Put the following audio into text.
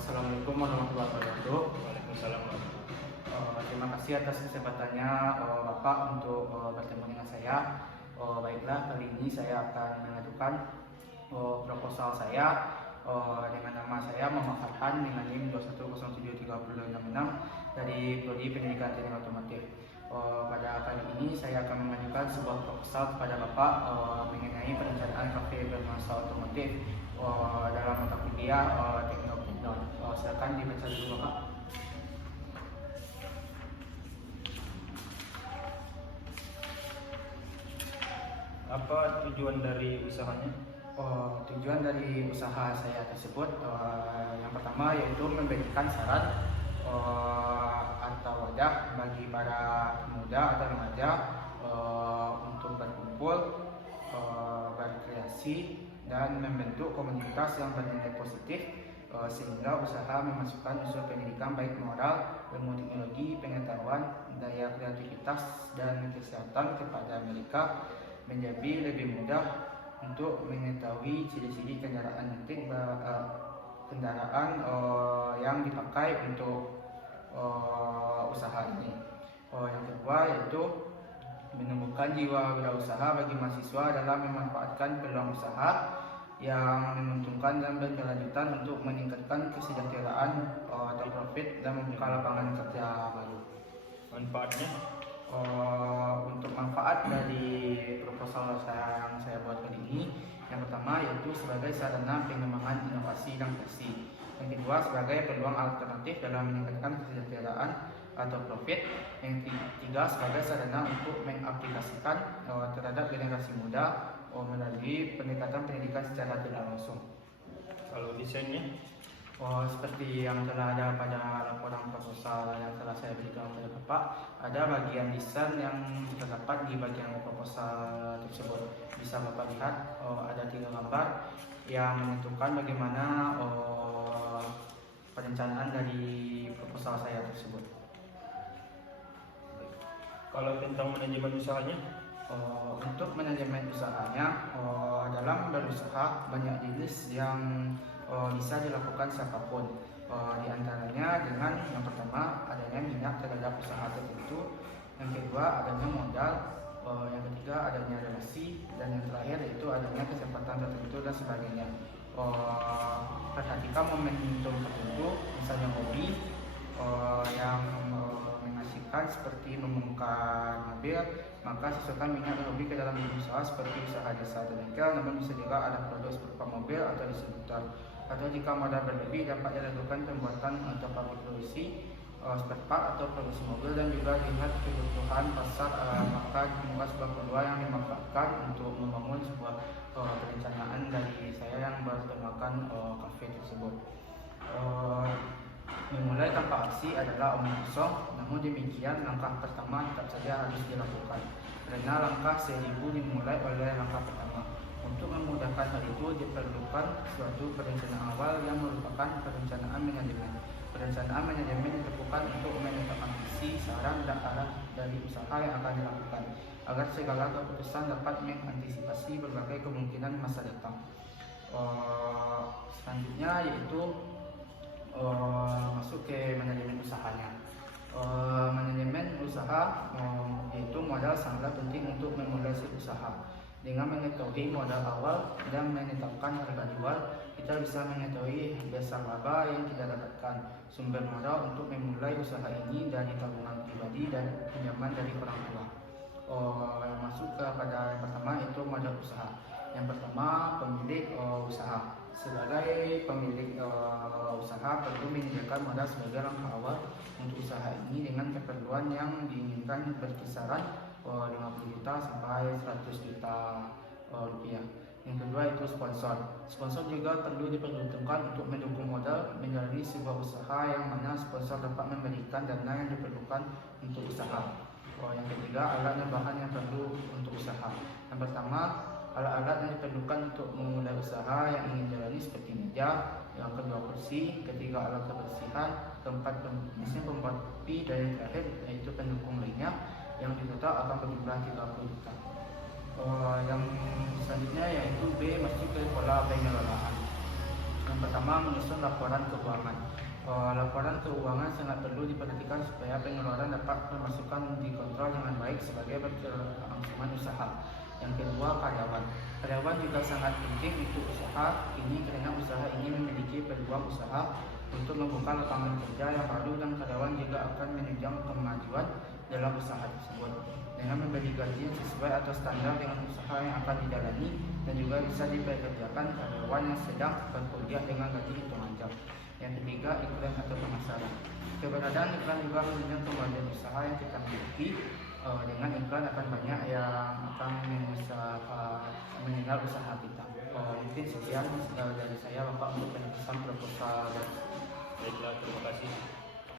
Assalamualaikum warahmatullahi wabarakatuh. Waalaikumsalam warahmatullahi Terima kasih atas kesempatannya Bapak untuk bertemu dengan saya. Baiklah, kali ini saya akan mengajukan proposal saya dengan nama saya Muhammad Farhan dengan NIM 2107326 dari Prodi Pendidikan Teknik Otomotif. Pada kali ini saya akan mengajukan sebuah proposal kepada Bapak mengenai perencanaan kafe bernuansa otomotif dalam mata kuliah Teknik Optikon. Silakan dibaca dulu Bapak. Apa tujuan dari usahanya? Tujuan dari usaha saya tersebut yang pertama yaitu memberikan saran atau wadah bagi para pemuda atau remaja untuk berkumpul, berkreasi dan membentuk komunitas yang bernilai positif sehingga usaha memasukkan unsur pendidikan baik moral, ilmu teknologi, pengetahuan, daya kreativitas dan kesehatan kepada mereka menjadi lebih mudah untuk mengetahui ciri-ciri kendaraan elektrik yang dipakai untuk usaha ini. Yang kedua yaitu menumbuhkan jiwa wirausaha bagi mahasiswa dalam memanfaatkan peluang usaha yang menguntungkan dan berkelanjutan untuk meningkatkan kesejahteraan atau profit dan membuka lapangan kerja baru. Manfaatnya? Untuk manfaat dari proposal yang saya buat kali ini, yang pertama yaitu sebagai sarana pengembangan inovasi dan kreasi. Yang kedua sebagai peluang alternatif dalam meningkatkan kesejahteraan atau profit. Yang ketiga sebagai sarana untuk mengaplikasikan terhadap generasi muda melalui pendekatan pendidikan secara tidak langsung. Kalau desainnya? Seperti yang telah ada pada laporan proposal yang telah saya berikan kepada Bapak, ada bagian desain yang terdapat di bagian proposal tersebut. Bisa Bapak lihat ada 3 gambar yang menentukan bagaimana perencanaan dari proposal saya tersebut. Kalau tentang manajemen usahanya? Untuk manajemen usahanya, dalam berusaha banyak jenis yang bisa dilakukan siapapun. Di antaranya dengan yang pertama adanya minat terhadap usaha tertentu, yang kedua adanya modal, yang ketiga adanya relasi, dan yang terakhir yaitu adanya kesempatan tertentu dan sebagainya. Perhatikan momentum tertentu, misalnya hobi yang mengasihkan seperti membongkar mobil, maka sesuaikan minat dan hobi ke dalam usaha seperti usaha jasa bengkel, namun bisa juga ada produk berupa mobil atau distributor. Atau jika modal berlebih dapat dilakukan pembuatan atau produksi spare part atau produksi mobil, dan juga lihat kebutuhan pasar maka membuat sebuah peluang yang dimanfaatkan untuk membangun sebuah perencanaan dari saya yang bertemakan kafe tersebut. Memulai tanpa aksi adalah omong kosong, namun demikian langkah pertama tetap saja harus dilakukan karena langkah 1000 dimulai oleh langkah pertama. Untuk memudahkan hal itu diperlukan suatu perencanaan awal yang merupakan perencanaan manajemen. Perencanaan manajemen dilakukan untuk menetapkan visi, saran, dan arah dari usaha yang akan dilakukan agar segala keputusan dapat mengantisipasi berbagai kemungkinan masa datang. Selanjutnya yaitu masuk ke manajemen usahanya. Manajemen usaha yaitu modal sangat penting untuk memulai usaha. Dengan mengetahui modal awal dan menetapkan harga jual, kita bisa mengetahui besar laba yang kita dapatkan. Sumber modal untuk memulai usaha ini dari tabungan pribadi dan pinjaman dari orang tua. Masuk kepada yang pertama yaitu modal usaha. Yang pertama pemilik usaha. Sebagai pemilik usaha perlu menyediakan modal sebagai langkah awal untuk usaha ini dengan keperluan yang diinginkan berkisaran 50 juta sampai 100 juta rupiah. Yang kedua itu sponsor. Sponsor juga perlu diperuntukkan untuk mendukung modal menjalani sebuah usaha yang mana sponsor dapat memberikan dana yang diperlukan untuk usaha. Yang ketiga alat dan bahan yang perlu untuk usaha. Yang pertama alat-alat yang diperlukan untuk memulai usaha yang ingin jalani seperti meja, yang kedua kursi, ketiga alat kebersihan, keempat mesin pembuat kopi, dan yang terakhir yaitu pendukung lainnya yang di total akan berjumlah 30 juta. Yang selanjutnya yaitu B, masuk ke pola pengelolaan. Yang pertama, menyusun laporan keuangan. Laporan keuangan sangat perlu diperhatikan supaya pengeluaran dapat pemasukan dikontrol dengan baik sebagai berkelangsungan usaha. Yang kedua, karyawan. Karyawan juga sangat penting untuk usaha ini karena usaha ini memiliki peluang usaha untuk membuka lapangan kerja yang baru, dan karyawan juga akan menunjang kemajuan dalam usaha tersebut dengan memberi gaji yang sesuai atau standar dengan usaha yang akan dijalani, dan juga bisa dipekerjakan karyawan yang sedang berkuliah dengan gaji hitungan jam. Yang ketiga, iklan atau pemasaran. Keberadaan iklan juga menunjang kemajuan usaha yang kita miliki. Dengan iklan akan banyak yang akan mengenal usaha kita. Mungkin sekian dari saya Bapak untuk pesan proposal. Baiklah, terima kasih.